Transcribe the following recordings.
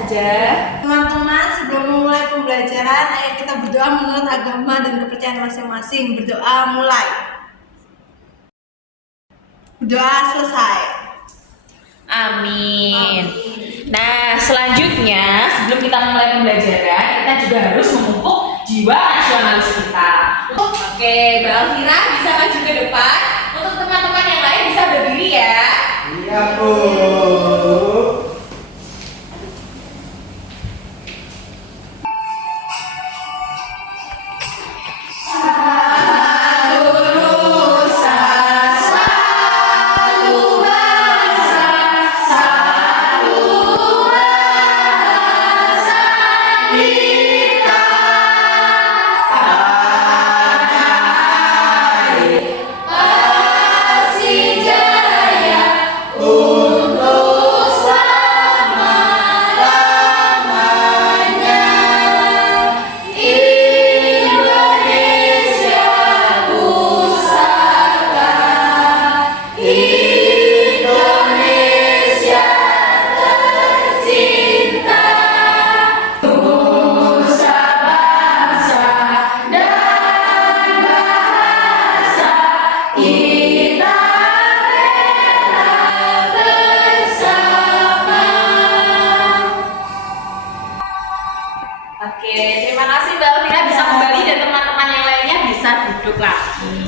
saja. Teman-teman, sebelum memulai pembelajaran, ayo kita berdoa menurut agama dan kepercayaan masing-masing. Berdoa mulai. Berdoa selesai. Amin. Nah, selanjutnya sebelum kita mulai pembelajaran, kita juga harus memupuk jiwa nasionalis kita. Oke, Mbak Alvira bisa maju ke depan. Untuk teman-teman yang lain bisa berdiri ya. Iya, Bu. Oke, terima kasih Mbak Alvira bisa kembali dan teman-teman yang lainnya bisa duduk lagi.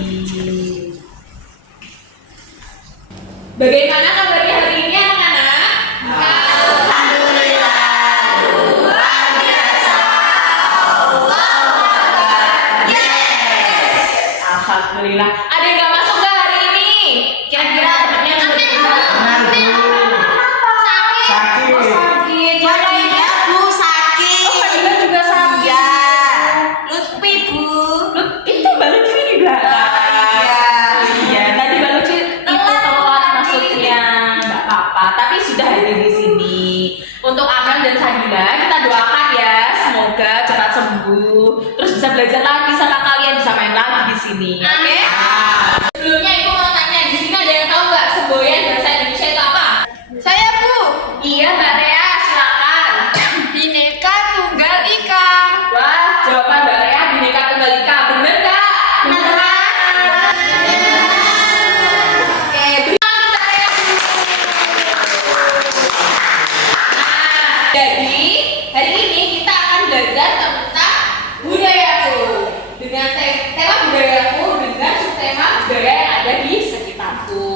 Bagaimana kabarnya hari ini anak-anak? Alhamdulillah, luar biasa. Alhamdulillah. Ada yang nggak masuk nggak hari ini? Kira-kira temannya sudah Sakit. sakit. Yang lainnya? Bu, sakit. Oh, Fadila juga sakit. Iya. Lutfi, Bu. Itu Mbak Lutfi di belakang. Iya. Iya, tadi Mbak Lutfi itu telat masuknya, nggak apa-apa. Tapi sudah hadir di sini. Untuk Amel dan Sadila, kita doakan ya, semoga cepat sembuh, terus bisa belajar lagi sama kalian, bisa main lagi di sini. Oke? Sebelumnya Ibu mau tanya, di sini ada yang tahu nggak semboyan bahasa Indonesia itu apa? Saya, Bu. Iya, Mbak Rea, silakan. Bhinneka Tunggal Ika. Wah, jawaban Mbak Rea Bhinneka Tunggal Ika. Bener nggak? Teman-teman? Oke, beri tangan Mbak Rea dulu. Nah, jadi hari ini kita akan belajar tentang budayaku dengan tema budayaku dengan subtema budaya yang ada di sekitarku.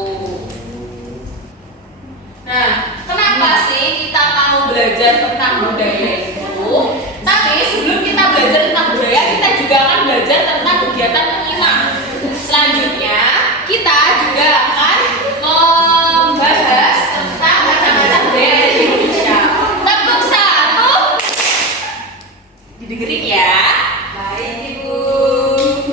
Nah, kenapa sih kita mau belajar tentang budaya itu? Tapi sebelum kita belajar tentang budaya, kita juga akan belajar tentang kegiatan menyimak. Selanjutnya, kita juga akan membahas tentang macam-macam budaya yang ada di Indonesia. Tepuk satu, didengerin ya. Baik, Ibu.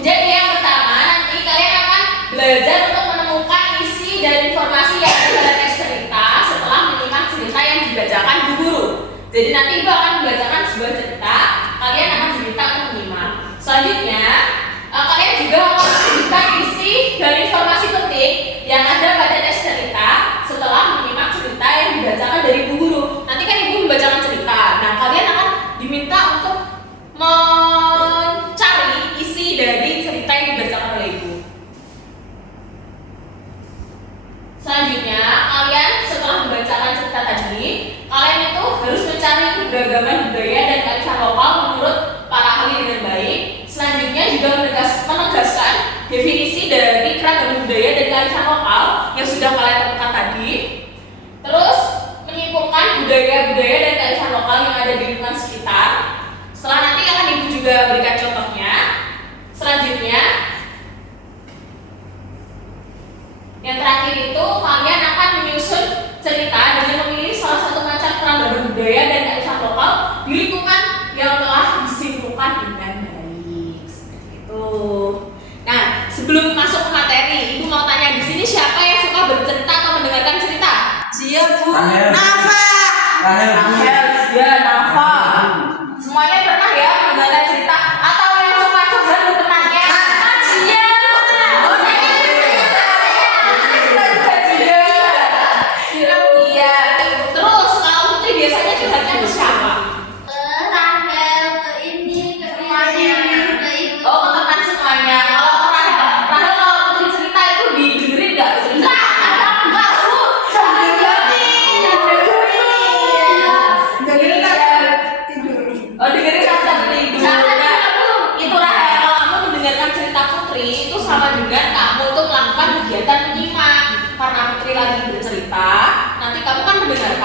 Jadi yang pertama, nanti kalian akan belajar untuk menemukan isi dan informasi yang ada pada teks cerita setelah menyimak cerita yang dibacakan Bu Guru. Jadi nanti Ibu akan membacakan sebuah cerita, kalian akan diminta untuk menyimak. Selanjutnya, kalian juga akan memberikan isi dan informasi penting yang ada pada teks cerita setelah menyimak cerita yang dibacakan dari Bu Guru. Nanti kan Ibu membacakan cerita. Nah, kalian akan diminta untuk mencari isi dari cerita yang dibacakan oleh Ibu. Selanjutnya, kalian setelah membacakan cerita tadi, kalian itu harus mencari keberagaman budaya dan kearifan lokal menurut para ahli dengan baik. Selanjutnya juga menegaskan definisi dari keragaman budaya dan kearifan lokal yang sudah kalian temukan tadi. Terus menyimpulkan budaya-budaya dan kearifan lokal yang ada di lingkungan sekitar. Setelah nanti akan Ibu juga berikan contohnya. Selanjutnya, yang terakhir itu kalian akan menyusun cerita dengan memilih salah satu macam keragaman budaya dan kearifan lokal di lingkungan yang telah disimpulkan dengan baik. Seperti itu. Nah, sebelum masuk ke materi, Ibu mau tanya di sini siapa yang suka bercerita atau mendengarkan cerita? Sia, Bu. Rahel. Nafa. Rahel, Bu. Ya, Nafa. Semuanya pernah ya mendengarkan cerita atau yang suka coba temannya? Sia. Iya. Terus kalau Putri biasanya curhatnya ke siapa?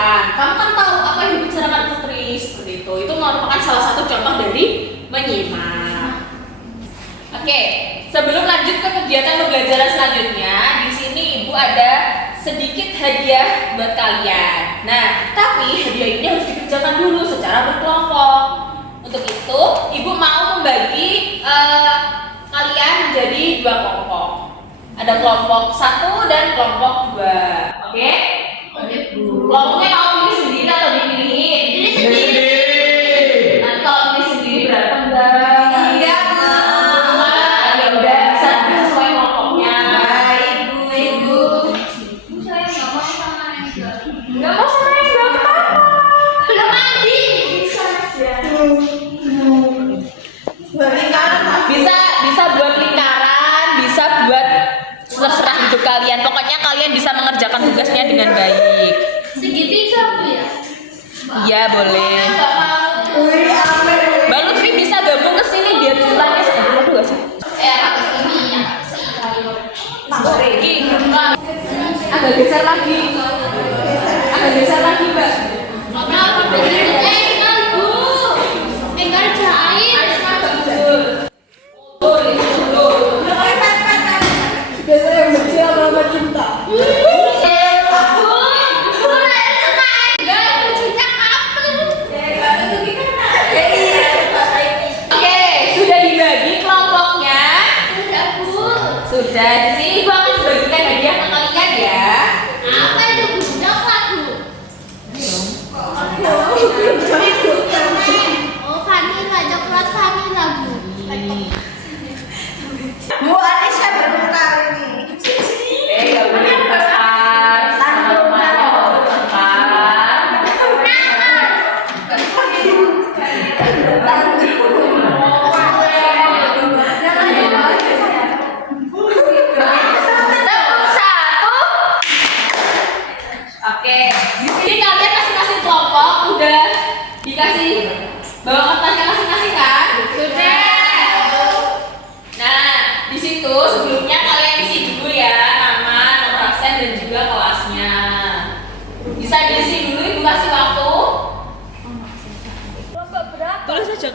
bicarakan. Kamu kan tahu apa yang dibicarakan putri seperti itu. Itu merupakan salah satu contoh dari menyimak. Oke, sebelum lanjut ke kegiatan pembelajaran selanjutnya, di sini Ibu ada sedikit hadiah buat kalian. Nah, tapi hadiah ini harus dikerjakan dulu secara berkelompok. Untuk itu, Ibu mau membagi kalian menjadi 2 kelompok. Ada kelompok 1 dan kelompok 2. Oke? Kelompoknya mau pilih sendiri atau dipilihin? Pilih sendiri. Nanti kalau pilih sendiri berantem enggak? Iya, Bu. Ya udah, bisa sesuai kelompoknya. Ibu. Saya nggak mau sama Nengga. Nggak mau sama Nengga, kenapa? Belum mandi. Bisa buat lingkaran, bisa buat terserah hidup kalian. Pokoknya kalian bisa mengerjakan tugasnya dengan baik. Segitiga, Bu ya? Iya, boleh. Mbak Lutfi bisa gabung ke sini biar ceritanya sebentar dulu sih. Pakai sini ya. Ki, agak geser lagi. Agak geser lagi, Mbak. Biasa yang benci sama cinta. Oke, sudah dibagi kelompoknya. Sudah, di sini Ibu akan membagikan hadiah ke kalian ya. Apa itu Bu? Coklat, Bu. Oh, vanilla, coklat vanilla, Bu. Bu, Anissa berbuka ini. Gak boleh besar. Oke, di sini kalian masing-masing kelompok udah dikasih bawa kertasnya masing-masing kan? Sudah. Nah, di situ sebelumnya kalian isi dulu ya nama, nomor absen dan juga kelasnya. Bisa diisi dulu, Ibu kasih waktu. Tulis saja.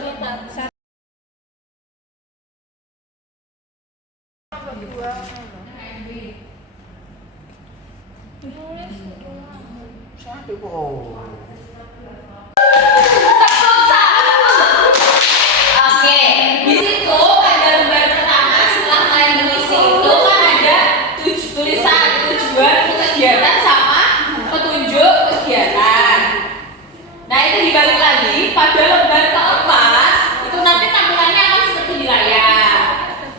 Oke, di situ pada lembar pertama setelah kalian mengisi itu kan ada tulisan tujuan kegiatan sama petunjuk kegiatan. Nah, itu dibalik lagi pada lembar keempat itu nanti tampilannya akan seperti di layar.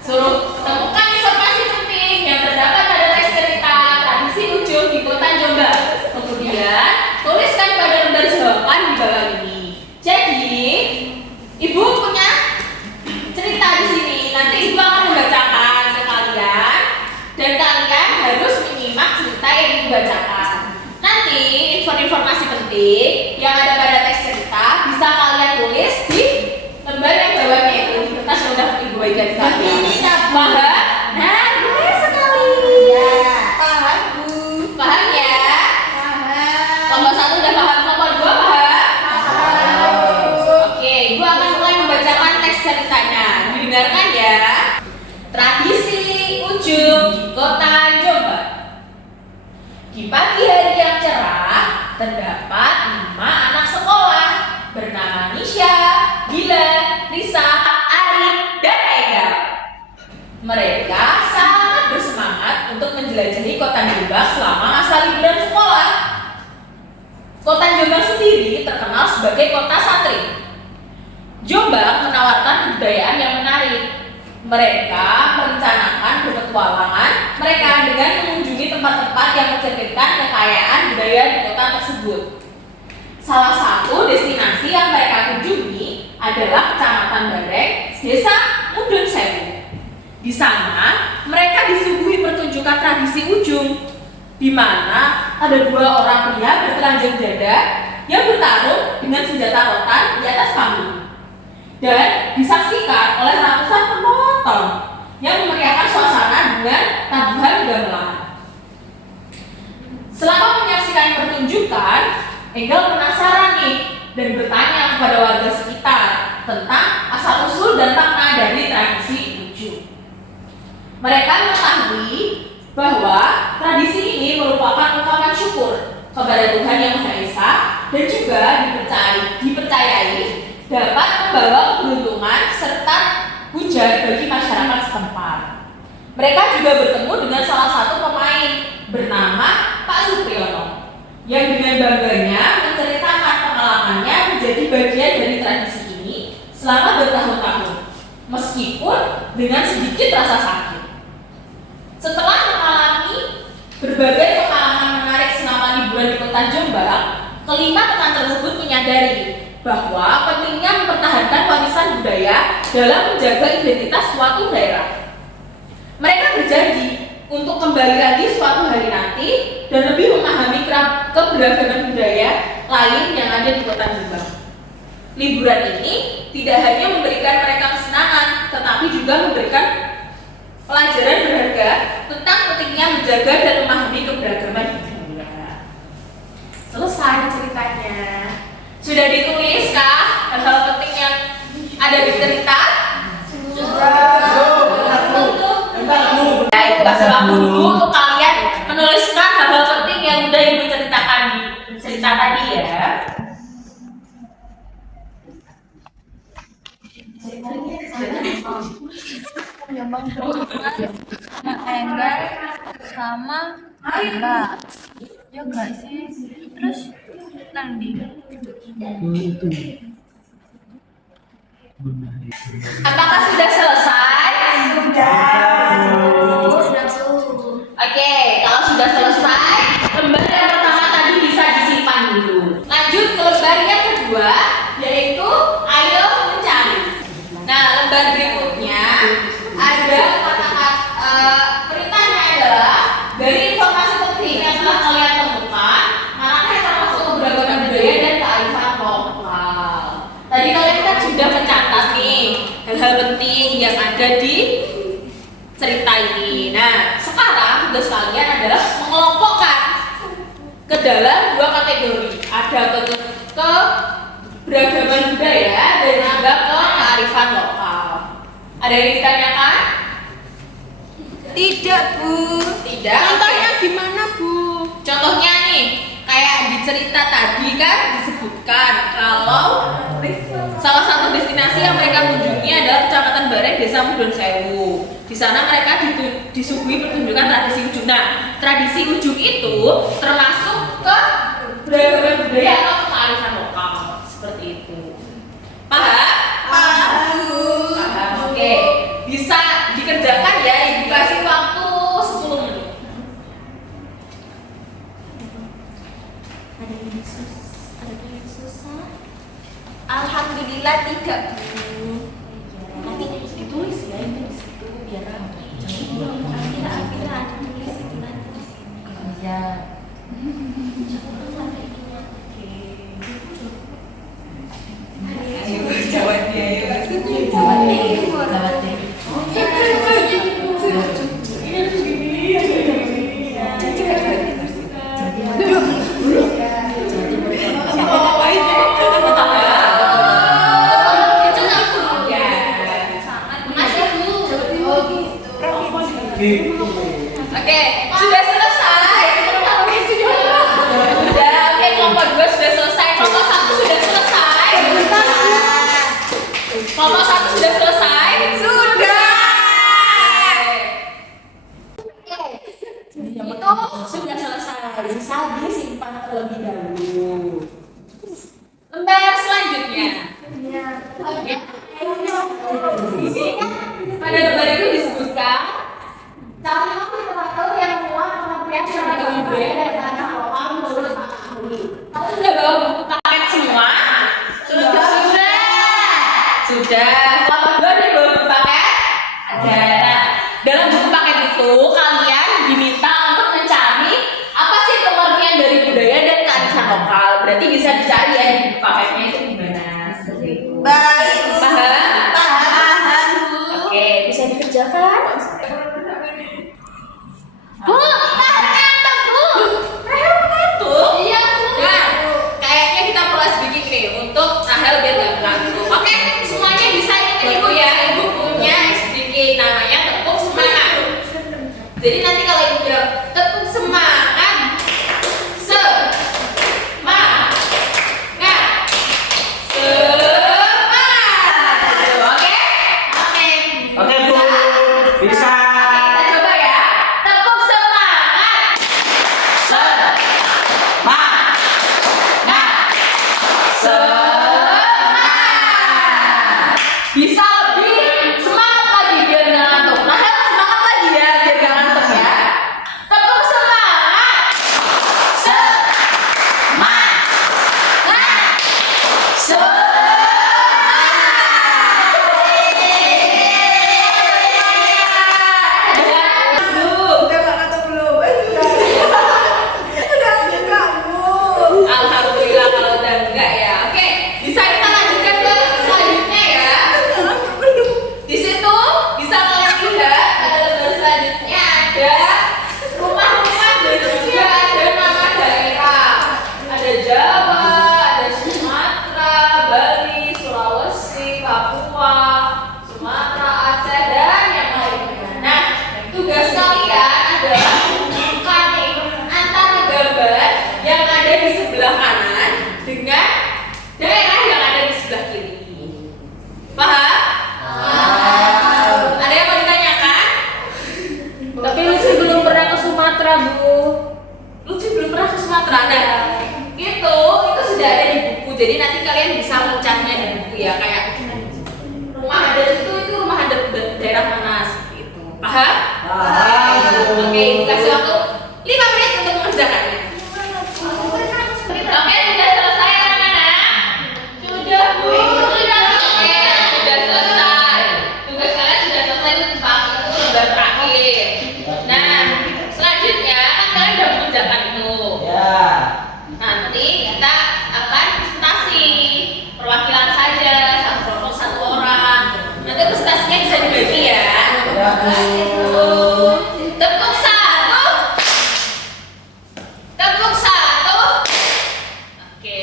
Suruh temukan informasi penting yang terdapat pada teks cerita tradisi ujung di kota Jombang. Kemudian tuliskan pada lembar jawaban di bawah ini. Jadi Ibu punya cerita di sini. Nanti Ibu akan membacakan ke kalian dan kalian harus menyimak cerita yang Ibu bacakan. Nanti informasi penting yang ada pada teks cerita bisa kalian tulis di lembar yang bawahnya itu di kertas yang sudah Ibu bagikan ke kalian. Paham? Nah, benar sekali. Paham, Bu. Paham ya? Paham. Kelompok 1 udah paham, kelompok 2 paham? Oke, Ibu akan mulai membacakan teks ceritanya. Didengarkan ya. Tradisi ujung di kota Jombang. Di pagi hari yang cerah, terdapat 5 anak sekolah bernama Nisha, Bila, Risa, Ari, dan Ega. Mereka sangat bersemangat untuk menjelajahi kota Jombang selama masa liburan sekolah. Kota Jombang sendiri terkenal sebagai kota santri. Jombang menawarkan kebudayaan yang menarik. Mereka merencanakan berpetualangan mereka dengan mengunjungi tempat-tempat yang mencerminkan kekayaan budaya di kota tersebut. Salah satu destinasi yang mereka kunjungi adalah Kecamatan Bareng, Desa Mudun Sewu. Di sana, mereka disuguhi pertunjukan tradisi ujung, di mana ada 2 orang pria bertelanjang dada yang bertarung dengan senjata rotan di atas panggung. Dan disaksikan oleh ratusan penonton yang memeriahkan suasana dengan tabuhan gamelan. Selama menyaksikan pertunjukan, Engel penasaran nih dan bertanya kepada warga sekitar tentang asal-usul dan makna dari tradisi ujung. Mereka mengetahui bahwa tradisi ini merupakan ungkapan syukur kepada Tuhan Yang Maha Esa dan juga dipercayai dapat membawa keberuntungan serta hujan bagi masyarakat setempat. Mereka juga bertemu dengan salah satu pemain bernama Pak Supriyono yang dengan bangganya menceritakan pengalamannya menjadi bagian dari tradisi ini selama bertahun-tahun, meskipun dengan sedikit rasa sakit. Setelah mengalami berbagai pengalaman menarik selama liburan di kota Jombang, kelima teman tersebut menyadari bahwa pentingnya mempertahankan warisan budaya dalam menjaga identitas suatu daerah. Mereka berjanji untuk kembali lagi suatu hari nanti dan lebih memahami keberagaman budaya lain yang ada di kota Jombang. Liburan ini tidak hanya memberikan mereka kesenangan, tetapi juga memberikan pelajaran berharga tentang pentingnya menjaga dan memahami keberagaman budaya. Selesai ceritanya. Sudah dituliskah hal-hal penting yang ada di cerita? Baik, kasih waktu dulu untuk kalian menuliskan hal-hal penting yang udah ibu ceritakan di cerita tadi ya. Jombang sama Enggar sama Mbak. Ya gak sih? Terus nanti Apakah sudah selesai? Oke, kalau sudah selesai, lembar yang pertama tadi bisa disimpan dulu. Lanjut ke lembar yang kedua, yaitu ayo mencari. Nah, lembar berikutnya ada kata-kata perintahnya adalah dari informasi penting yang telah kalian temukan, manakah yang termasuk keberagaman budaya dan kearifan lokal. Tadi kalian kan sudah mencatat nih hal-hal penting yang ada di cerita ini. Nah, sekarang tugas kalian adalah mengelompokkan ke dalam dua kategori. Ada keberagaman budaya dan juga kearifan lokal. Ada yang ditanyakan? Tidak, Bu. Tidak. Contohnya Oke. gimana, Bu? Contohnya nih, kayak di cerita tadi kan disebutkan kalau salah satu destinasi yang mereka kunjungi adalah Kecamatan Bareng, Desa Mudon Sewu. Di sana mereka disuguhi pertunjukan tradisi ujung. Nah, tradisi ujung itu termasuk ke keberagaman budaya atau kearifan lokal seperti itu. Paham? Paham, Bu. Paham. Oke. Bisa dikerjakan ya. Ibu kasih waktu 10 menit. Ada yang susah? Alhamdulillah tidak, Bu. Nanti ditulis ya ini di situ biar ramai. Nanti ada tulis itu nanti di sini. Iya. Jawab dia ya. Oke, sudah selesai. Sudah, oke, kelompok 2 sudah selesai. Kelompok 1 sudah selesai. Kelompok 1 sudah selesai. Itu sudah selesai. Bisa disimpan terlebih dahulu. Lembar selanjutnya. Oke. Di sini kan pada lembar itu disebutkan calon literatur yang memuat pengertian secara budaya dan tanah lokal menurut Pak Ahli. Kamu sudah bawa buku paket semua? Sudah. Kelompok 2 ada bawa buku paket? Ada. Nah, dalam buku paket itu kalian diminta untuk mencari apa sih pengertian dari budaya dan kearifan lokal. Berarti bisa dicari ya di buku paketnya itu gimana seperti itu. Baik, Bu. Paham? Paham, Bu. Oke, bisa dikerjakan. Bu, Bu. Iya, Bu. Nah, kayak di sebelah kanan dengan daerah yang ada di sebelah kiri. Paham? Ada yang mau ditanyakan? Tapi Lutfi belum pernah ke Sumatera, Bu. Lutfi belum pernah ke Sumatera. Nah, itu sudah ada di buku. Jadi nanti kalian bisa mencarinya di buku ya. Kayak rumah adat itu rumah adat daerah mana seperti itu. Paham? Oke, ibu kasih waktu 5 menit untuk mengerjakannya. Oke, sudah selesai anak-anak? Sudah, Bu. Oke, sudah selesai. Tugas kalian sudah selesai tentang itu lembar terakhir. Nah, selanjutnya kan kalian sudah mengerjakan itu. Ya. Nanti kita akan presentasi perwakilan saja satu kelompok satu orang. Nanti presentasinya bisa dibagi ya. Ya, Bu. Tepuk satu. Tepuk satu. Oke,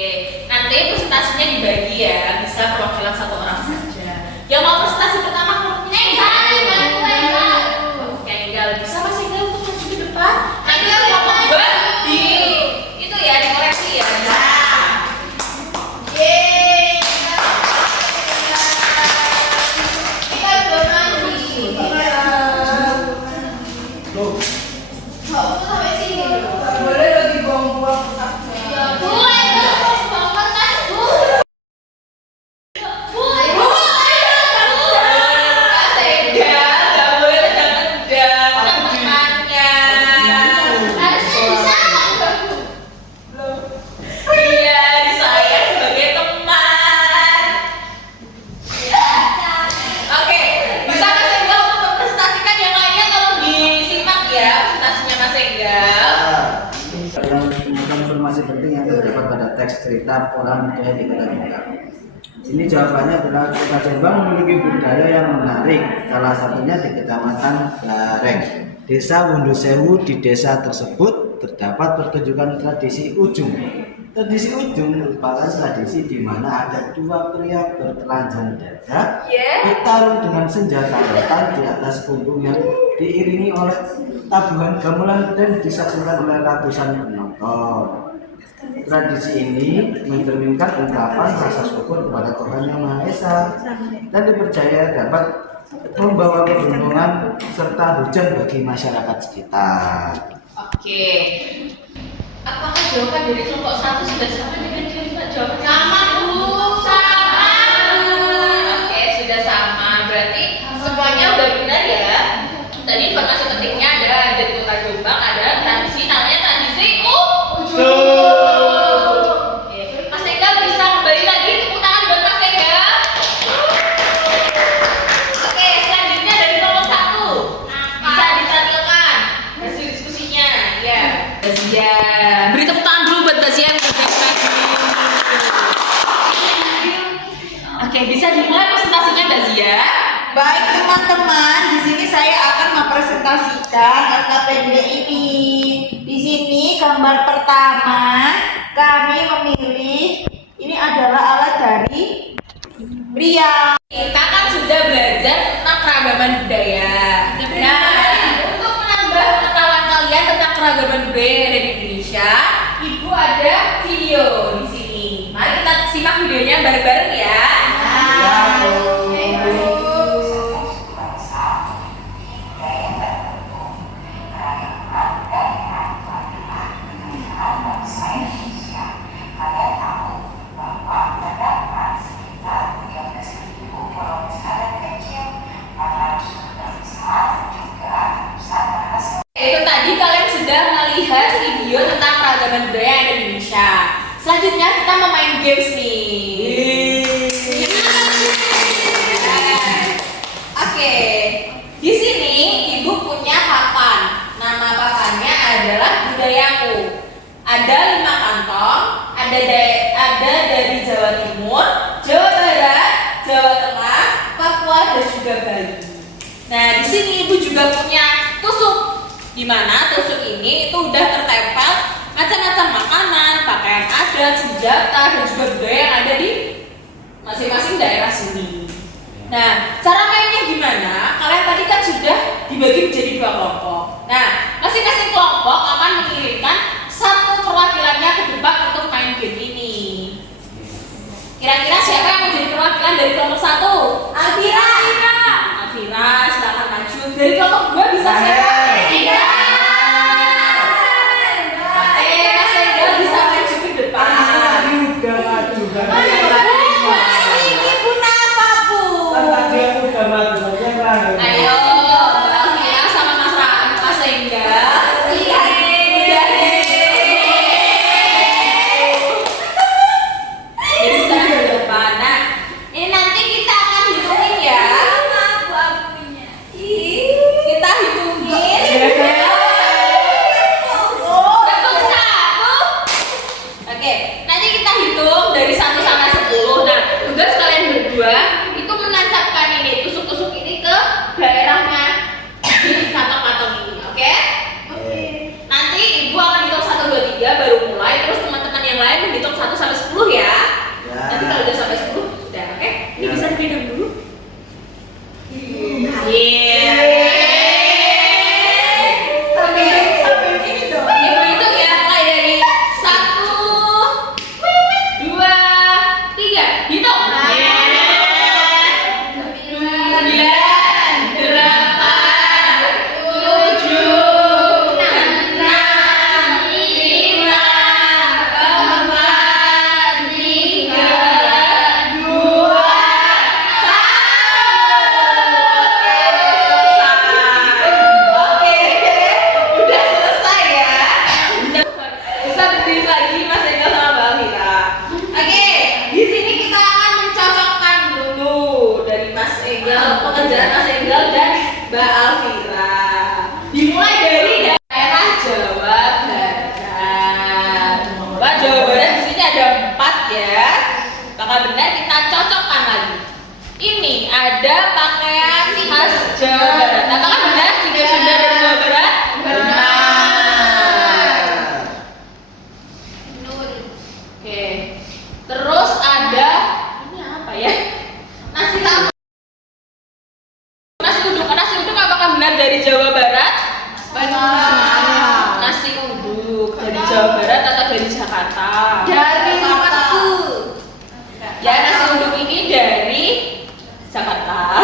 nanti presentasinya dibagi ya, bisa perwakilan satu orang saja. Yang mau presentasi pertama kelompoknya Oke, Enggal bisa Mas Enggal untuk maju ke depan. Nanti kelompok dua di itu ya dikoreksi ya. Kita belum mandi. Tuh. Sampai sini. Boleh lagi buang-buang. Informasi penting yang terdapat pada teks cerita orang tua di Kota Jombang. Ini jawabannya adalah Kota Jombang memiliki budaya yang menarik. Salah satunya di Kecamatan Gareng, Desa Wundusewu. Di desa tersebut terdapat pertunjukan tradisi ujung. Tradisi ujung merupakan tradisi di mana ada dua pria bertelanjang dada bertarung dengan senjata rotan di atas punggung yang diiringi oleh tabuhan gamelan dan disaksikan oleh ratusan penonton. Tradisi ini mencerminkan ungkapan rasa syukur kepada Tuhan Yang Maha Esa dan dipercaya dapat membawa keberuntungan serta hujan bagi masyarakat sekitar. Oke. Apakah jawaban dari kelompok 1 sudah sama dengan Pak jawabannya? Sama, Bu. Sama. Oke, sudah sama. Berarti semuanya udah benar ya. Tadi informasi pentingnya ada di Kota Jombang ada tradisi namanya tradisi Oke, Mas Enggal bisa kembali lagi tepuk tangan buat Mas Enggal. Oke, selanjutnya dari kelompok 1 bisa ditampilkan hasil diskusinya. Ya, Bazia. Beri tepuk tangan dulu buat Bazia yang sudah Oke, bisa dimulai presentasinya Bazia. Baik teman-teman, di sini saya akan mempresentasikan LKPD ini. Di sini gambar pertama kami memilih ini adalah alat dari pria. Kita kan sudah belajar tentang keragaman budaya. Nah, untuk menambah pengetahuan kalian tentang keragaman budaya yang ada di Indonesia, Ibu ada video di sini. Mari kita simak videonya bareng-bareng ya. Itu tadi kalian sudah melihat video tentang keragaman budaya yang ada di Indonesia. Selanjutnya kita mau main games nih. Oke, di sini Ibu punya papan. Nama papannya adalah budayaku. Ada 5 kantong. Ada dari Jawa Timur, Jawa Barat, Jawa Tengah, Papua dan juga Bali. Nah, di sini Ibu juga punya tusuk. Di mana tusuk ini itu udah tertempel macam-macam makanan, pakaian adat, senjata dan juga budaya yang ada di masing-masing daerah sini. Nah, cara mainnya gimana? Kalian tadi kan sudah dibagi menjadi 2 kelompok. Nah, masing-masing kelompok akan mengirimkan satu perwakilannya ke depan untuk Jakarta. Dari tempatku. Ya, nasi uduk ini dari Jakarta.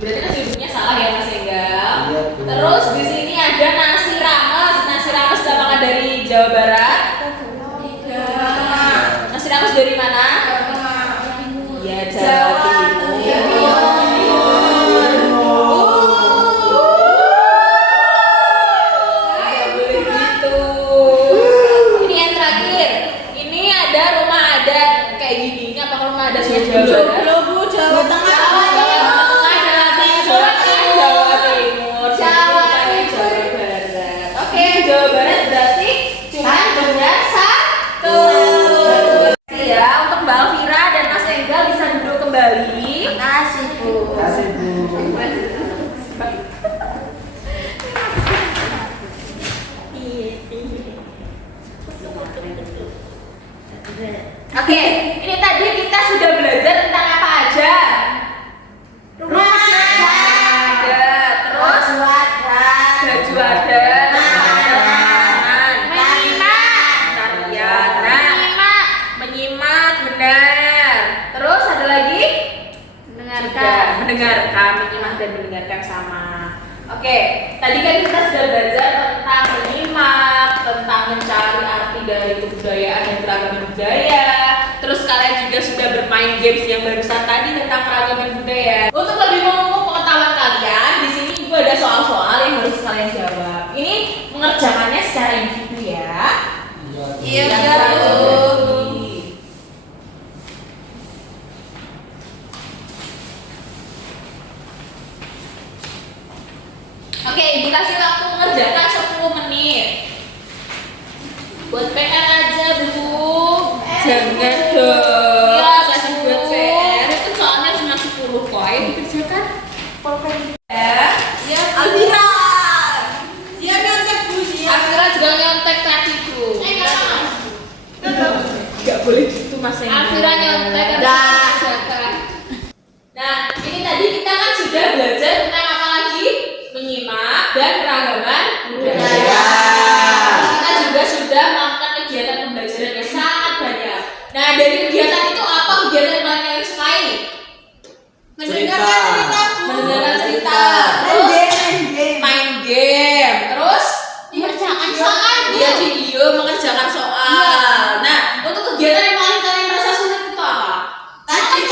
Berarti nasi uduknya salah ya Mas Enggal. Iya, Bu. Terus di sini ada nasi rames. Nasi rames apakah dari Jawa Barat? Nasi rames dari mana? Iya, Jawa Timur. Nggak boleh gitu. Ini yang terakhir. Ini ada rumah adat kayak gini. Ini apa rumah adatnya Jawa Barat? Jawa Tengah. Oke, Jawa Barat berarti cuma benar satu. Ya, untuk Mbak Alvira dan Mas Enggal bisa duduk kembali. Makasih, Bu. Kasih Bu. Oke, ini tadi kita sudah belajar tentang apa aja? Rumah adat, terus baju adat, makanan, tarian, menyimak, benar. Terus ada lagi? Mendengarkan, menyimak dan mendengarkan sama. Oke, tadi kan kita sudah belajar tentang menyimak, tentang mencari arti dari kebudayaan dan keragaman budaya. Terus kalian juga sudah bermain games yang barusan tadi tentang keragaman budaya. Untuk lebih memupuk pengetahuan kalian, di sini juga ada soal-soal yang harus kalian jawab. Ini mengerjakannya secara individu ya. Iya, Yang iya, satu. Bu. Oke, dikasih waktu mengerjakan 10 menit. Buat PR aja, Bu. Jangan dong. Iya, Kasih Bu. buat PR itu soalnya cuma 10 kok. Ayo dikerjakan. Ya, Alvira. Dia nyontek, Bu. Akhirnya juga nyontek tadi, Bu. Gak boleh gitu Mas Enggal. Akhirnya nyontek harus Dah. dikerjakan. Nah, ini tadi kita kan sudah belajar tentang apa lagi? Menyimak dan keragaman budaya. Kita juga sudah melakukan kegiatan pembelajaran yang sangat banyak. Nah, dari kegiatan itu apa kegiatan yang paling kalian sukai? Mendengarkan cerita, Bu. Mendengarkan cerita. Main Terus game. main game. Terus Mengerjakan soal, Bu. lihat video, mengerjakan soal. Nah, untuk kegiatan yang paling kalian rasa sulit itu apa? Tadi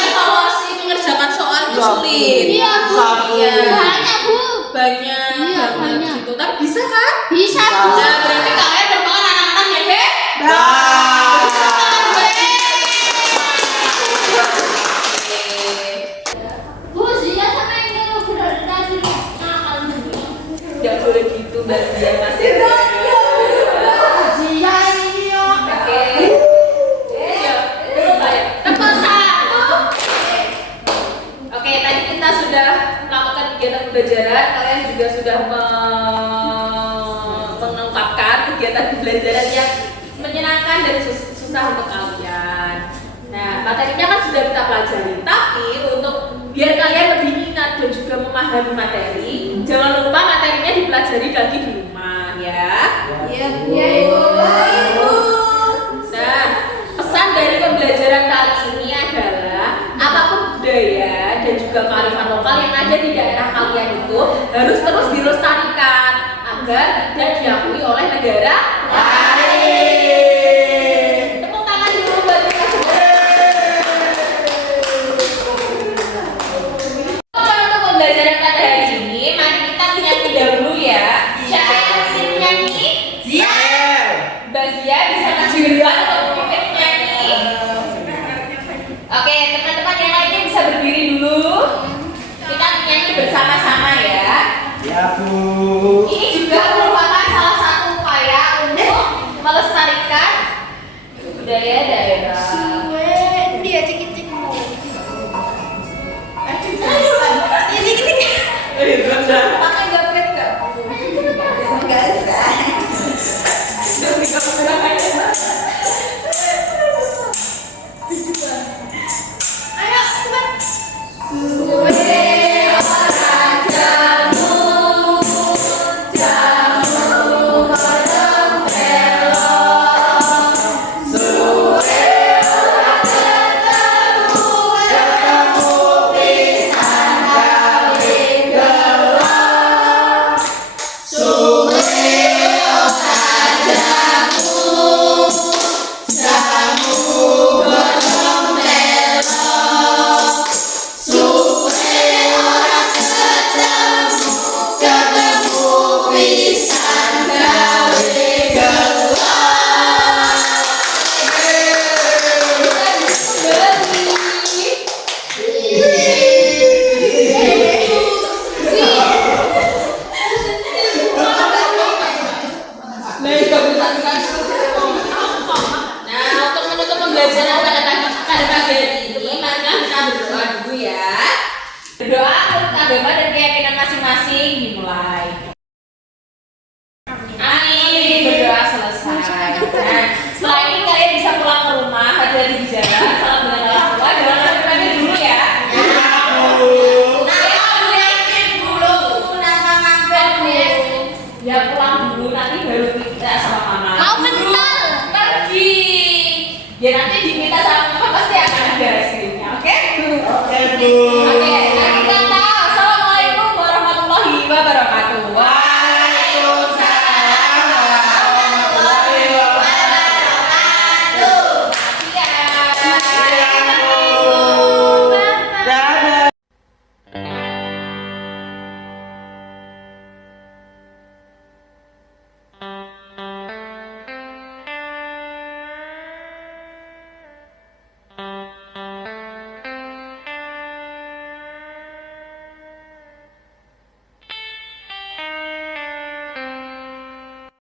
Evaluasi mengerjakan soal itu sulit. Iya, Bu. Iya. Banyak, Bu. Banyak Iya, banget banyak. gitu. Tapi bisa kan? Bisa, Bu. Nah, berarti kalian merupakan anak-anak yang Bu, Zia sama Enggal udah tadi nakal nih. Gak boleh gitu, Mbak Zia masih. Zia ini yo. Oke. Iya, dulu, Mbak ya. Tepuk satu. Oke, tadi kita sudah melakukan kegiatan pembelajaran. Kalian juga sudah mengungkapkan kegiatan pembelajaran yang menyenangkan dan susah untuk kalian. Nah, materinya kan sudah kita pelajari. Tapi untuk biar kalian lebih ingat dan juga memahami materi, jangan lupa materinya dipelajari lagi di rumah ya. Iya, Ibu. Nah, pesan dari pembelajaran kali ini adalah apapun budaya dan juga kearifan lokal yang ada di daerah kalian itu harus terus dilestarikan agar tidak diakui oleh negara lain. Tepuk tangan dulu buat kita semua. Untuk pembelajaran pada hari ini, mari kita menyanyi dahulu ya. Siapa yang ingin menyanyi? Zia. Mbak Zia bisa maju duluan untuk memimpin menyanyi. Oke, teman-teman yang lainnya bisa berdiri dulu. Kita menyanyi bersama-sama ya. Ya Bu. Ini juga merupakan salah satu upaya untuk dulu, nanti baru kita sama mama. Mau mental. Pergi. Ya nanti diminta sama mama pasti akan ada hasilnya, oke? Oke, Bu.